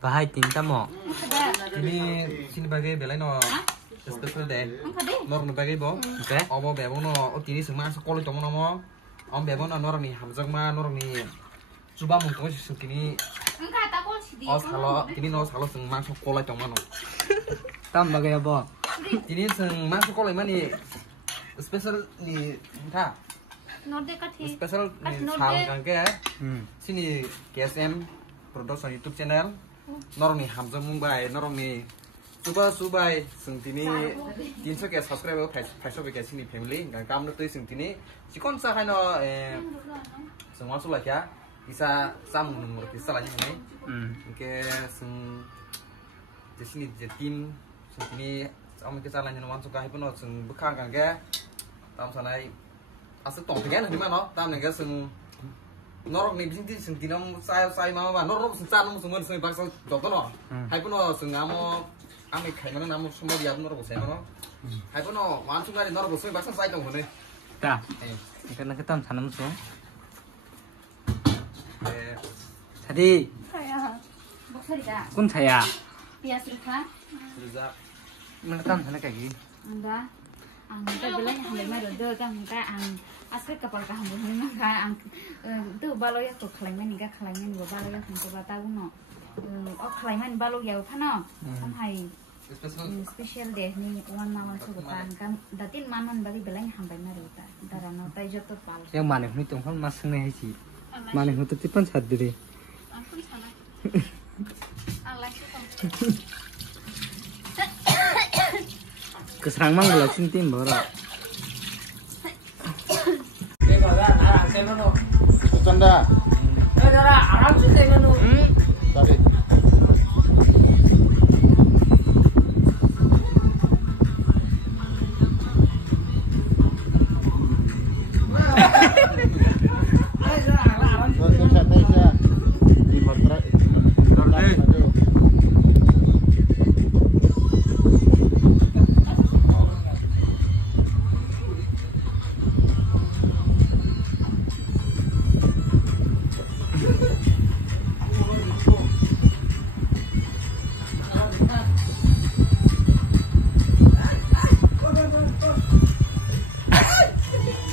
Bahaya tinta mo. Ini sini bagai belai no special day. Nor no bagai bo. Oke. Obo bebo no tini semua sekolah tong no mo. Om bebo no nor ni hamzak ma nor ni. Coba mungkin sih kini. Os halo kini no halo semua sekolah tong no. Tam bagay bo. Tini semua sekolah mana special ni entah. Special ni saung kangke. Sini KSM production YouTube channel. Norong ni hamzah mumbai norong ni subai sengtini 300 ke subscriber 500 ke sini family gang kam no tui sengtini sikon sa haino semua sulah ya bisa sam nomor bisa lah ini ke seng di sini di tim sengtini am ke salah nya wan suka hipono seng bekang gang ke tam sanai asal tong dengan di mana tam nega seng norok nih bising sengtina saya mau apa norok sengsan semua semua bangsa dokter no, hai pun no sengamo ame kai mana namu semua dia pun norok saya no, hai pun no langsung dari norok semua bangsa saya dong nih, Dah. Karena kita tanam so. Tadi. Kun saya. Iya sudah. Menekan sana kayak gini. Enggak. Kita bilang yang lima dode kan kita asli kapal kaham bukan kan itu balo ya tuh kelainan nih kelainan gua balo ya tuh tahu no oh kelainan balo ya apa no kan hai special deh nih one malam subuhan kan datin manon bagi bilang hambai mereka darah no tay jatuh pal Yang mana ini tuh kan masuk nih sih. Mana itu tipan sadri. ampun sana Allah sih Keserang mang gula cintim bora. Canda. Tadi.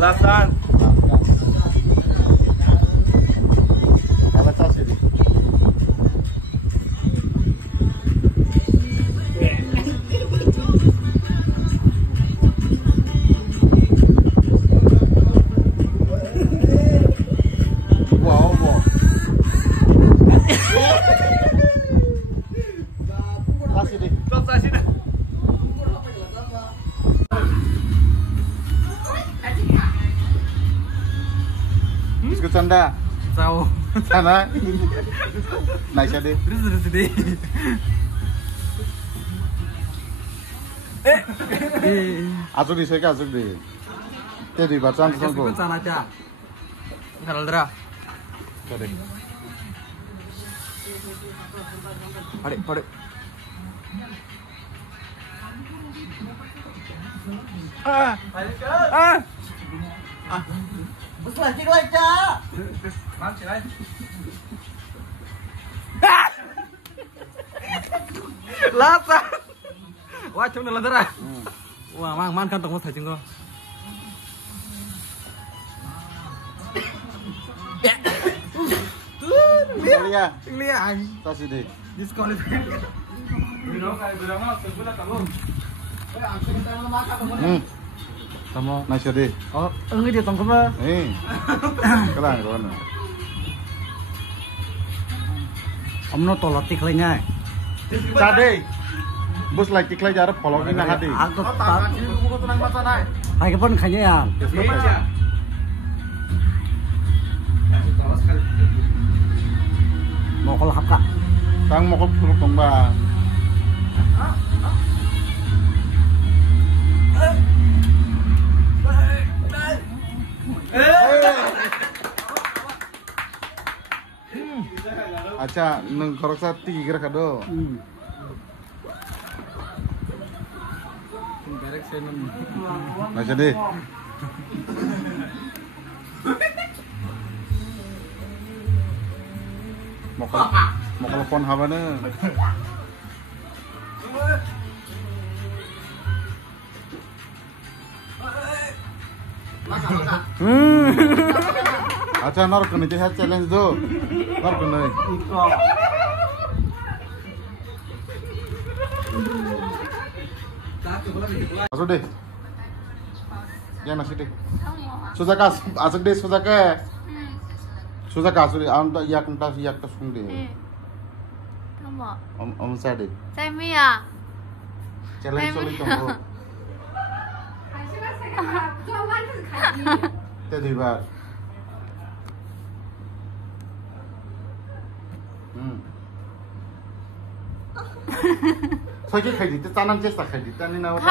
Lasan. Apa sih? Wow. Kasih deh. Kasih dah. Biskuit canda. Tahu. Sana. Nice deh. Terus deh. Azuk di saya azuk deh. Jadi bacaan sangko. Sikon sana aja. Kenal dera. Sorry. Pare. Bus lagi aja. Manci lagi. Lata. Wah, cuma ladera. Wah, man kan tong thai jinggo. Lihat. Kasih deh. Disqualified. Kamu nice deh. Oh, enggak dia tongkol lah. Kelang kawan. Omno tolak tiklenya. Cade. Bus lagi tiklay jarap polongin nah hadi. Aku tak. Hai pun kayaknya ya. Mau kalau haka. Tang mau kok puluk dong bang. Acha neng korok sa tigi kira kado. Nice deh. Mau mau telepon habane. Acha nor kene je challenge do. Nor kene. Masuk deh. Ya nasi deh. Sujaka ajak deh sujaka. Sujaka asli anta yak ta sung deh. Om sa deh. Saya Challenge soli tunggu. Tadi bar. Soalnya kayak gitu, tanam cesta kayak gitu, nih nawa.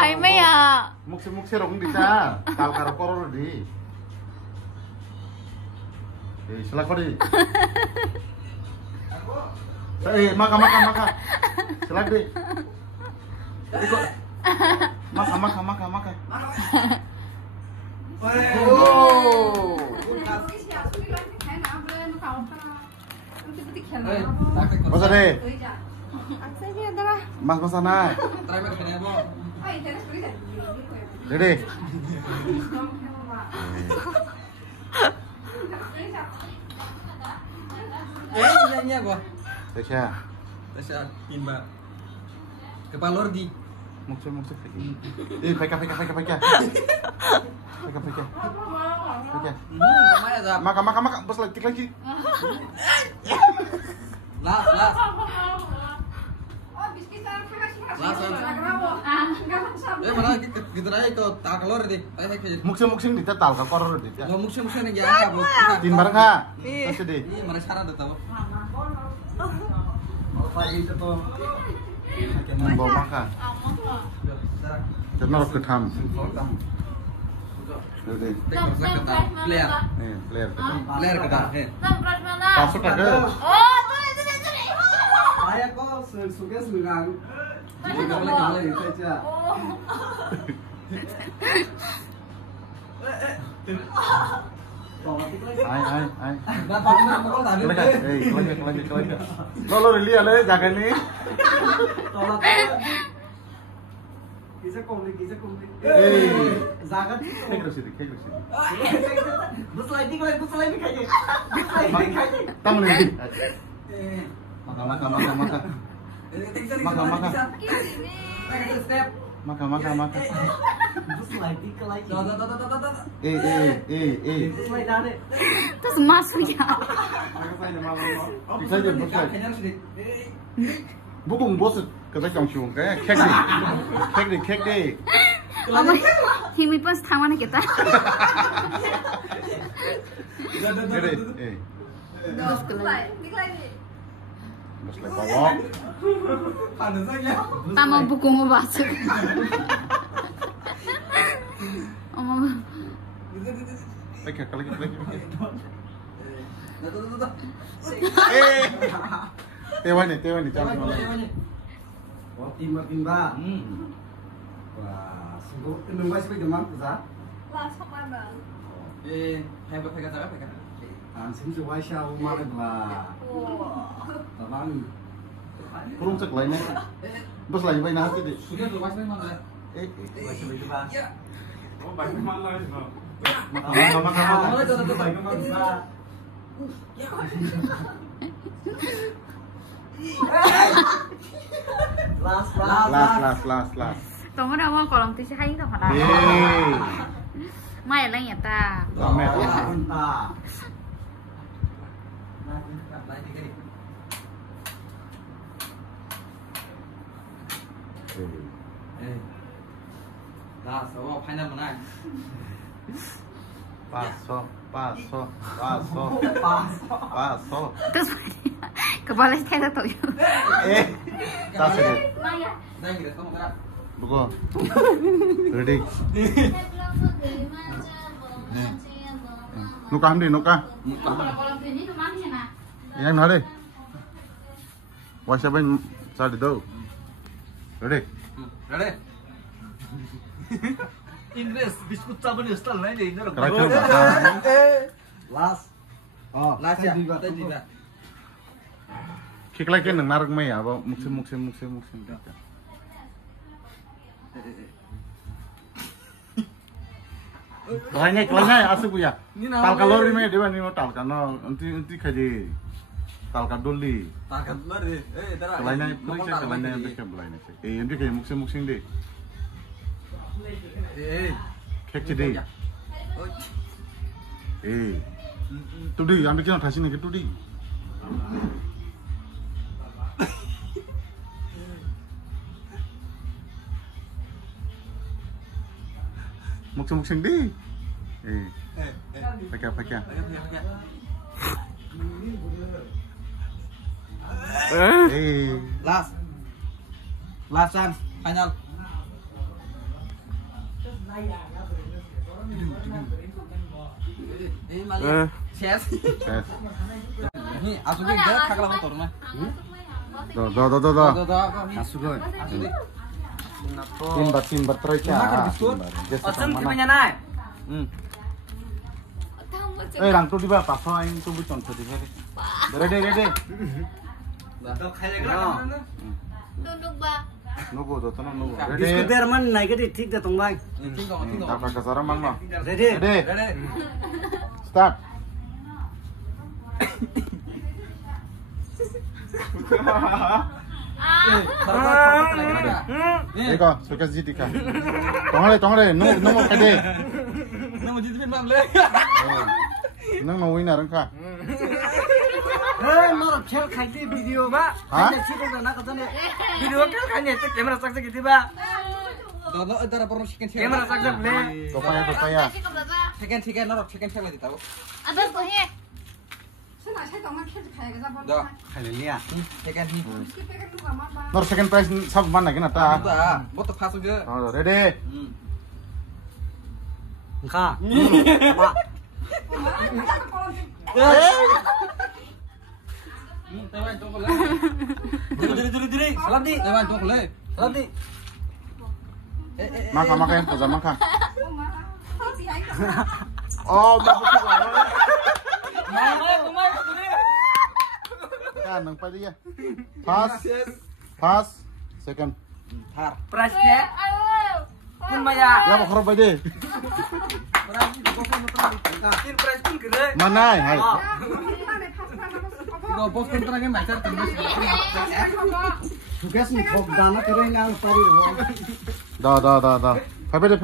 Mukse rong di ta, kal karo koror di. Selak di. Maka. Selak di. Ikut. Maka. Masa deh. Mas sana. Dede. Nyanyi apa? Tasya timba. Kepala di. Mukse. Peka. Maka. Bos lagi. Las. Mana kita aja kau tak keluar deh. Mukse di tal ka koror di. Mukse nih jangan apa. Tin bareng ha. Tasya deh. Iya, mana sekarang udah tahu. Bawa maka. Jangan harus ketam. Dede. Player. Player ketam. Masuk ada. Saya kok suka seluruh. Boleh saja. Ai. Kelagi. Lo lihat le jaga nih. Kisah komik. Zakat. Kayak terus. Bus lagi kayaknya. Tamu lagi. Maka. Maka. Bus lagi ke lagi. Terus masuk ya. Bisa aja bos. Bukan bos, kita jangsiung kayak kek deh. Apa? Himi pas tangan kita. Bos lekolok. Panas aja. Tama buku mau masuk. Peka lagi. Tewani jangan. Oh, timba. Wah, sungguh nunggu sebagai demam bisa. Peka. Anjing sesuai siapa malah bah. Tabang. Kurung cek lainnya. Bos lagi main hati deh. Sudah luas memang dah. Masih begitu bah. Ya. Oh, banyak malah itu. Maka. Last. Tunggu dah mau kolom tu siapa yang tak pada. Mai lah ya ta. Entah. Lah, semua final menang. Paso. Terus kepala saya tak tahu. Tas deh. Dah kira kamu gerak. Buko. Ready. Nukah. Kolom tu ni tu mana na? Yang nade. Wah siapa yang cari tahu? Ready. Ready? Inggris biskut sabun install lain deh. Keracunan. Last. Oh, last ya. Kita juga. Kiklai ke nang narak mai abo mukse. Kelainya asuk ya. Talka lori mai dewa ni talka no anti kaji. Talka doli. Talka lori. Dara. Kelainya yang belainya. Nanti kayak mukse deh. Kek cede. Tudi ambil kita dashi nih tudi. Mukse deh. Pakai. Last chance, final. Chess. Ini asuknya dia kagak motor mah. Asuknya. Timbar terus ya. Ocen gimana naik? Rang tuh di bawah pasal yang tuh bukan tuh di sini. Ready. Duduk ba. Nugu tuh tenang nugu. Ready. Diskuter man naik ke tik dah tong bang. Apa kesaran mang lo? Ready. Start. Eko, suka jadi kah? Tongale, nunggu kade. Nunggu jadi film le. Nung mau winner kah? Nor khel khaiti video ba. Hah? Na katane. Video khel khane te camera sakse gitu ba. Dono edara perlu second. Camera sakse le. Topaya. Second nor second lagi tahu. Ada tuh he. Dah. Haleluya. Second ni. Nor second prize sab mana kena ta? Boto pasu je. Oh, ready. Kha. Tewan jong le. Diri. Salam di. Tewan jong le. Salam di. Maka yang pojam maka. Oh, bagus banget. Kan nang padi ya. Pass. Second. Thar. Price ya. Kun maya. Ya mau khorob deh. Tin price pun gede. Mana hai? Go bos kontra ke macam tu. Tugas ni khok dana kere ngang pari ro. Dah. Papai deh.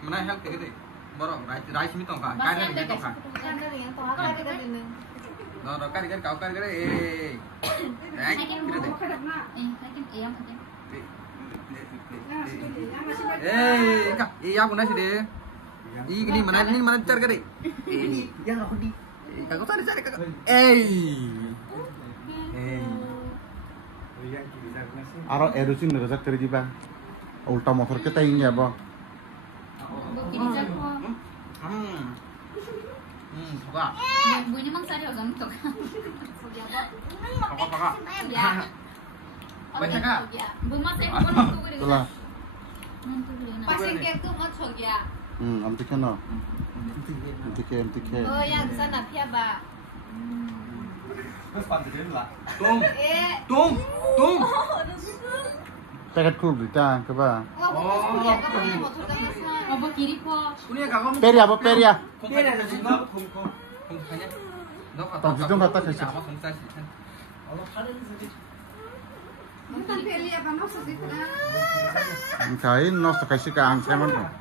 Mana help ke deh. Baru rice mi tongka. Kari ni tongka. No, kari kau kari. Kira deh. Kak, iya aku nasi deh. Ini mana cari kari. Ya rodi. Kau cari kak. Aro erusin ngerusak terjadi bang. Ulta motor kita ini ya bang. Suka. Bunyi mang sari orang tuh. Apa? Baca kak. Bumat saya pun tuh gede. Itulah. Pasien kayak tuh mau coba. Amtikan no. MTK. Oh yang sana pia ba. Tung. Paket cool berita ke bang. Apa kiri po? Peria. Itu mata kasih. Kain nos kasih ke angsa mana?